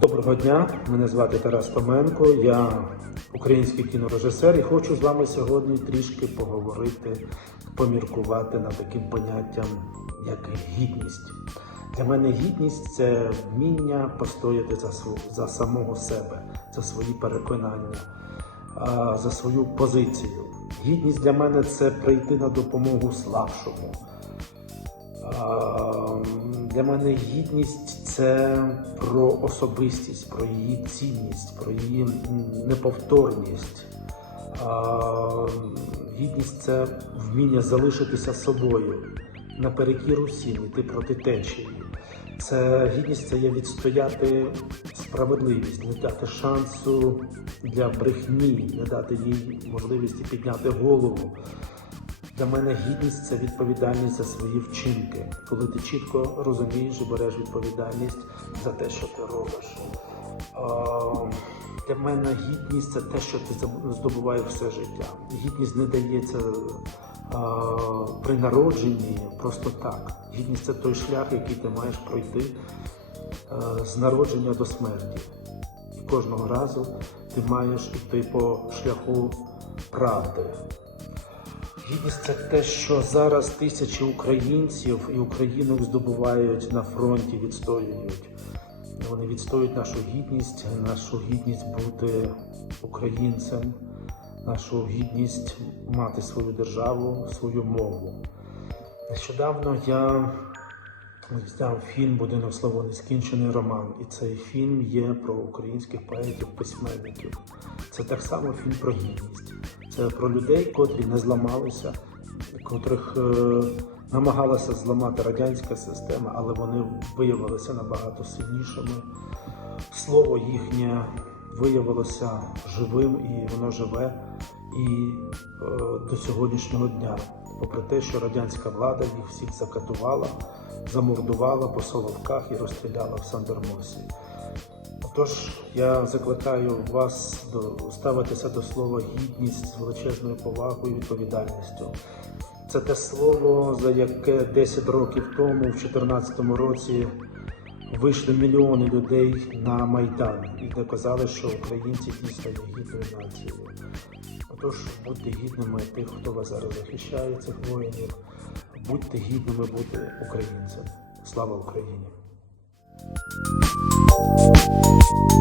Доброго дня, мене звати Тарас Томенко, я український кінорежисер і хочу з вами сьогодні трішки поговорити, поміркувати над таким поняттям, як гідність. Для мене гідність це вміння постояти за, за самого себе, за свої переконання, за свою позицію. Гідність для мене це прийти на допомогу слабшому. Для мене гідність це про особистість, про її цінність, про її неповторність. Гідність це вміння залишитися собою, наперекір усім, іти проти течії. Це гідність це є відстояти справедливість, не дати шансу для брехні, не дати їй можливості підняти голову. Для мене гідність це відповідальність за свої вчинки, коли ти чітко розумієш і береш відповідальність за те, що ти робиш. Для мене гідність це те, що ти здобуваєш все життя. Гідність не дається при народженні просто так. Гідність це той шлях, який ти маєш пройти з народження до смерті. І кожного разу ти маєш йти по шляху правди. Гідність це те, що зараз тисячі українців і українок здобувають на фронті, відстоюють. Вони відстоюють нашу гідність, нашу гідність бути українцем, нашу гідність мати свою державу, свою мову. Нещодавно я зняв фільм Будинок Слово Нескінчений роман. І цей фільм є про українських поетів, письменників. Це так само фільм про гідність. Це про людей, котрі не зламалися, котрих е, намагалася зламати радянська система, але вони виявилися набагато сильнішими. Слово їхнє виявилося живим і воно живе і е, до сьогоднішнього дня. Попри те, що радянська влада їх всіх закатувала, замордувала по соловках і розстріляла в Сандермосі. Отож, я закликаю вас до ставитися до слова гідність з величезною повагою і відповідальністю. Це те слово, за яке 10 років тому, в 2014 році, вийшли мільйони людей на Майдан і доказали, що українці дійсно є гідною нацією. Отож, будьте гідними тих, хто вас зараз захищає, цих воїнів. Будьте гідними бути українцем. Слава Україні! Thank you.